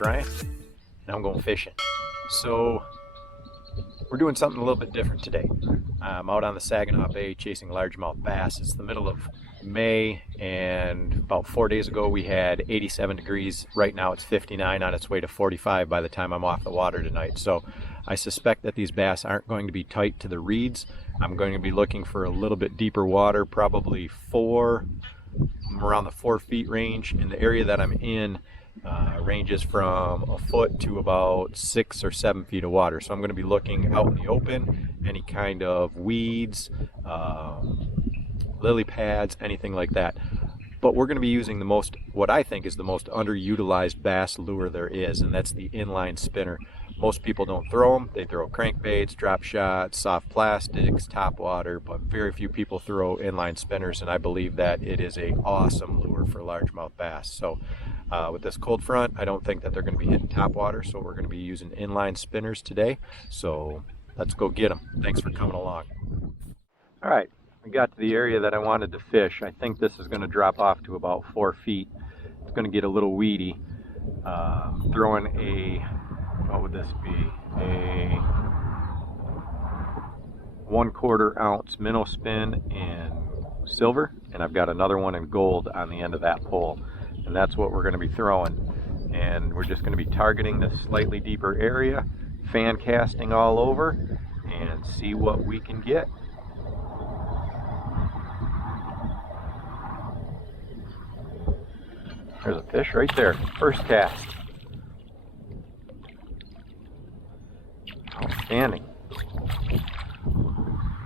name's Ryan, and I'm going fishing. So we're doing something a little bit different today. I'm out on the Saginaw Bay chasing largemouth bass. It's the middle of May, and about 4 days ago we had 87 degrees. Right now it's 59, on its way to 45 by the time I'm off the water tonight. So I suspect that these bass aren't going to be tight to the reeds. I'm going to be looking for a little bit deeper water, probably around the 4 feet range. In the area that I'm in ranges from a foot to about 6 or 7 feet of water. So I'm going to be looking out in the open, any kind of weeds, lily pads, anything like that. But we're going to be using what I think is the most underutilized bass lure there is, and that's the inline spinner. Most people don't throw them. They throw crankbaits, drop shots, soft plastics, topwater, but very few people throw inline spinners, and I believe that it is an awesome lure for largemouth bass. So with this cold front, I don't think that they're going to be hitting topwater, so we're going to be using inline spinners today. So let's go get them. Thanks for coming along. All right, we got to the area that I wanted to fish. I think this is going to drop off to about 4 feet. It's going to get a little weedy. Throwing what would this be? A 1/4 ounce minnow spin in silver, and I've got another one in gold on the end of that pole, and that's what we're going to be throwing. And we're just going to be targeting this slightly deeper area, fan casting all over, and see what we can get. There's a fish right there, first cast. Outstanding.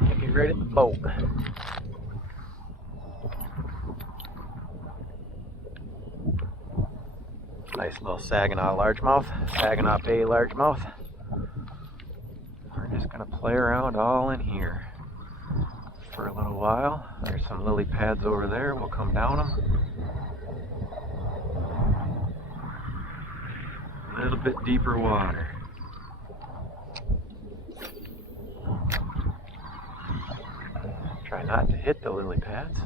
Looking right at the boat. Nice little Saginaw largemouth, Saginaw Bay largemouth. We're just gonna play around all in here for a little while. There's some lily pads over there. We'll come down them. A little bit deeper water. Try not to hit the lily pads.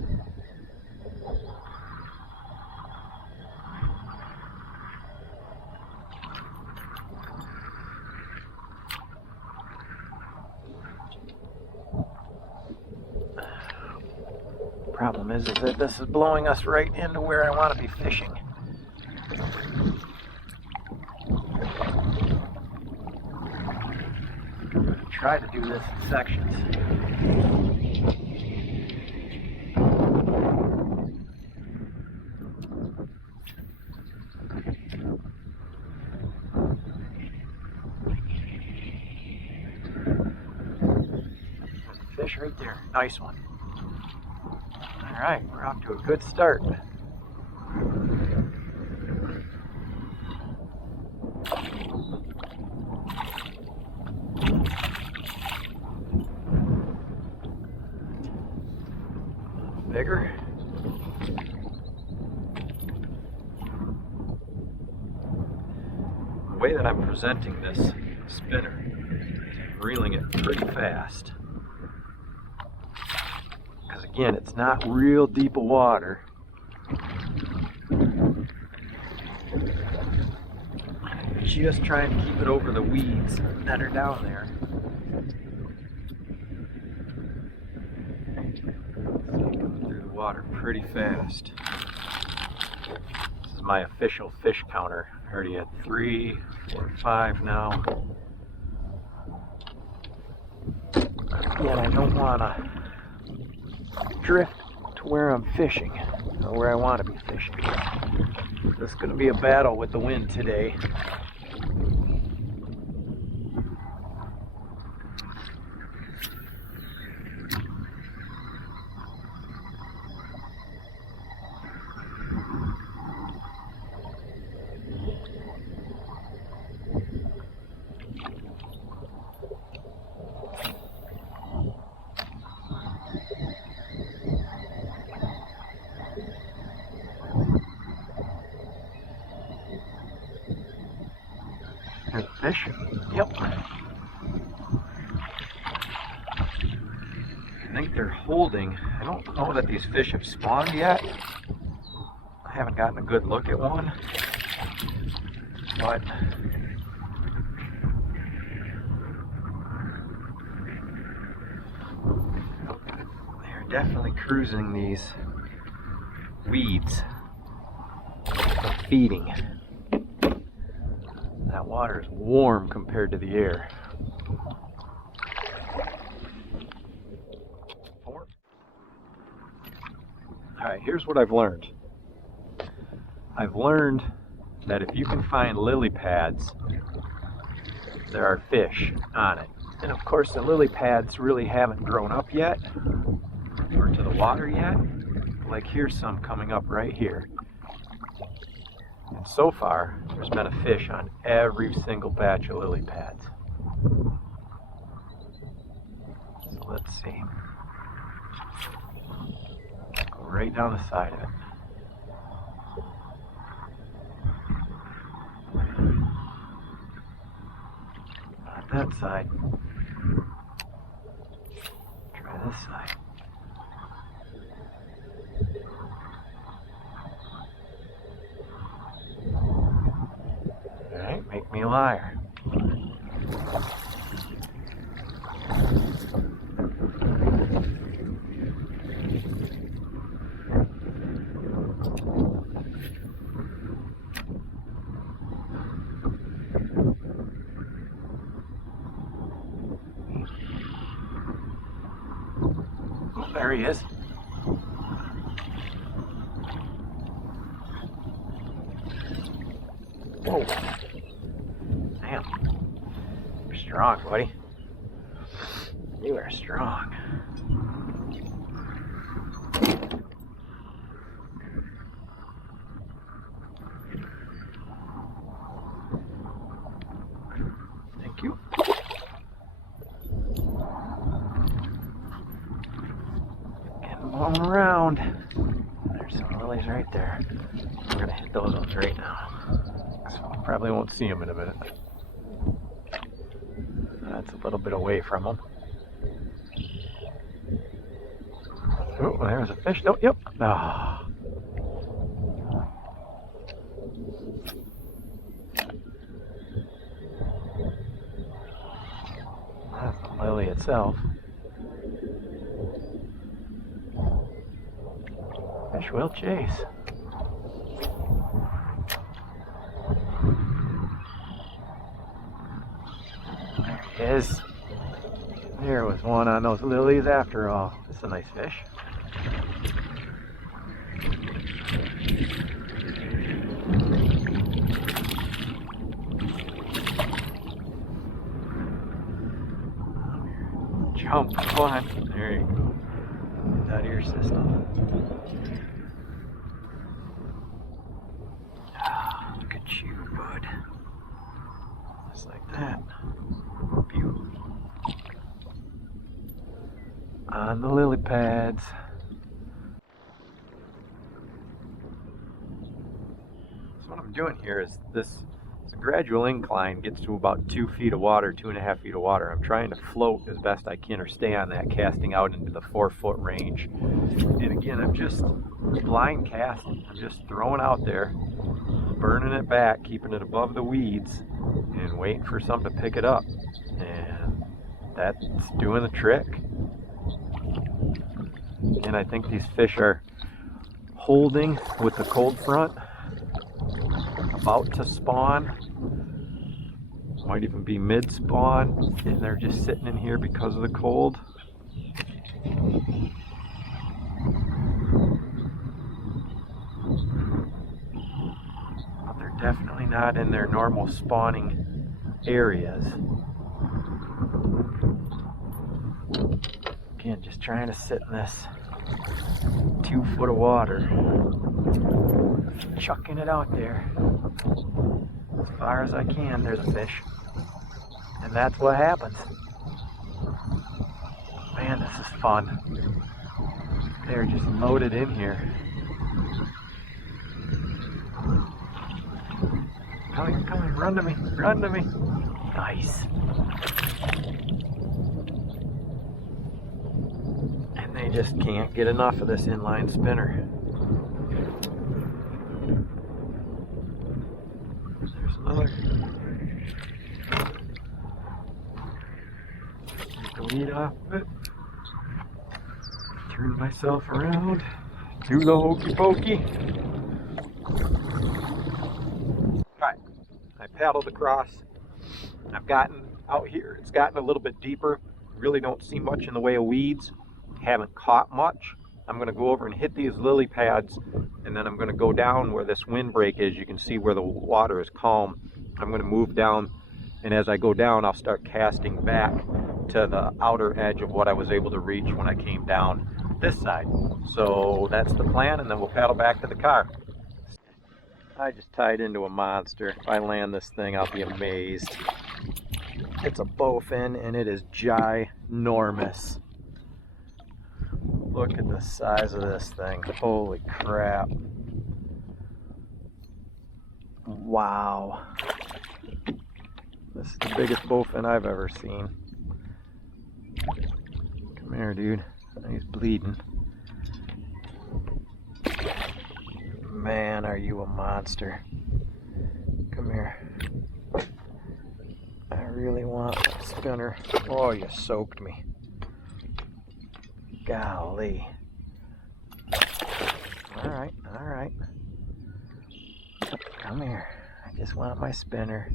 Problem is that this is blowing us right into where I want to be fishing. Try to do this in sections. Fish right there, nice one. All right, we're off to a good start. Bigger. The way that I'm presenting this spinner, I'm reeling it pretty fast. Because again, it's not real deep of water. Just trying to keep it over the weeds that are down there. Through the water pretty fast. This is my official fish counter. I already had 3, 4, 5 now. Again, I don't want to drift to where I'm fishing, or where I want to be fishing. This is going to be a battle with the wind today. There's a fish. Yep. I think they're holding. I don't know that these fish have spawned yet. I haven't gotten a good look at one. but they're definitely cruising these weeds, feeding. That water is warm compared to the air. Alright, here's what I've learned. I've learned that if you can find lily pads, there are fish on it. And of course the lily pads really haven't grown up yet, or to the water yet. Like here's some coming up right here. And so far, there's been a fish on every single batch of lily pads. So let's see. Go right down the side of it. Not that side. Try this side. Alright, make me a liar. Oh, there he is. Whoa. Damn. You're strong, buddy. You are strong. Thank you. Getting blown around. There's some lilies right there. I'm gonna hit those ones right now. So I probably won't see them in a minute. That's a little bit away from them. Oh, there's a fish. Oh, yep. Ah. That's the lily itself. Fish will chase. There he is. There was one on those lilies after all. That's a nice fish. Jump on. There you go. Get out of your system. Ah, look at you, bud. Just like that. Beautiful. On the lily pads. So what I'm doing here is this gradual incline gets to about 2 feet of water, 2.5 feet of water. I'm trying to float as best I can or stay on that, casting out into the 4-foot range. And again, I'm just blind casting. I'm just throwing out there, burning it back, keeping it above the weeds, and waiting for something to pick it up. And that's doing the trick. And I think these fish are holding with the cold front, about to spawn. Might even be mid-spawn, and they're just sitting in here because of the cold. But they're definitely not in their normal spawning areas. Again, just trying to sit in this 2 foot of water, chucking it out there as far as I can. There's a fish, and that's what happens. Man, this is fun. They're just loaded in here. Coming, coming, run to me, run to me. Nice. And they just can't get enough of this inline spinner. There's another. Get off it. Turn myself around. Do the hokey pokey. Alright, I paddled across. I've gotten out here. It's gotten a little bit deeper. Really don't see much in the way of weeds. Haven't caught much. I'm going to go over and hit these lily pads, and then I'm going to go down where this windbreak is. You can see where the water is calm. I'm going to move down, and as I go down, I'll start casting back to the outer edge of what I was able to reach when I came down this side. So that's the plan, and then we'll paddle back to the car. I just tied into a monster. If I land this thing, I'll be amazed. It's a bowfin, and it is ginormous. Look at the size of this thing. Holy crap. Wow. This is the biggest bowfin I've ever seen. Come here, dude. He's bleeding. Man, are you a monster. Come here. I really want a spinner. Oh, you soaked me. Golly. Alright, alright. Come here. I just want my spinner.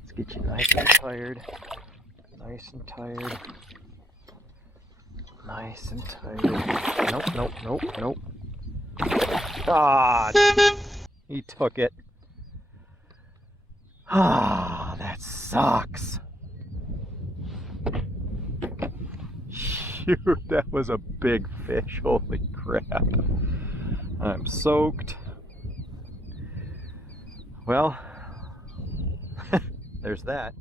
Let's get you nice and tired. Nice and tired. Nice and tired. Nope, nope, nope, nope. Ah, he took it. Ah, that sucks. Shoot, that was a big fish. Holy crap. I'm soaked. Well, there's that.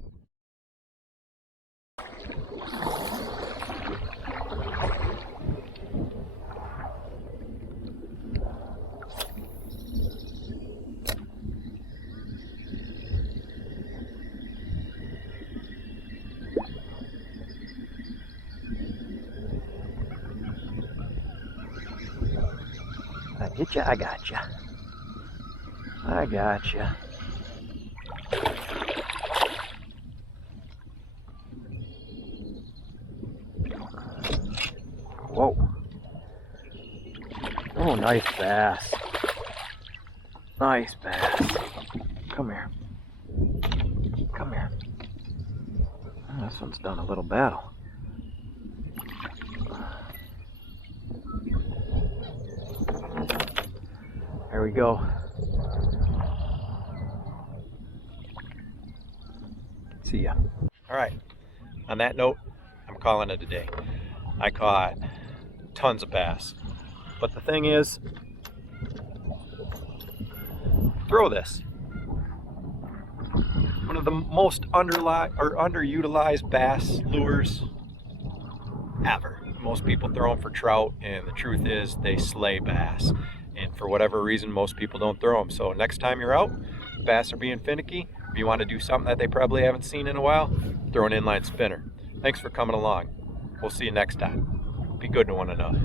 I get you, I got you. I got you. Whoa. Oh, nice bass. Nice bass. Come here. Come here. Oh, this one's done a little battle. There we go. See ya. Alright, on that note, I'm calling it a day. I caught tons of bass. But the thing is, throw this. One of the most underutilized bass lures ever. Most people throw them for trout, and the truth is they slay bass. And for whatever reason, most people don't throw them. So next time you're out, bass are being finicky, if you want to do something that they probably haven't seen in a while, throw an inline spinner. Thanks for coming along. We'll see you next time. Be good to one another.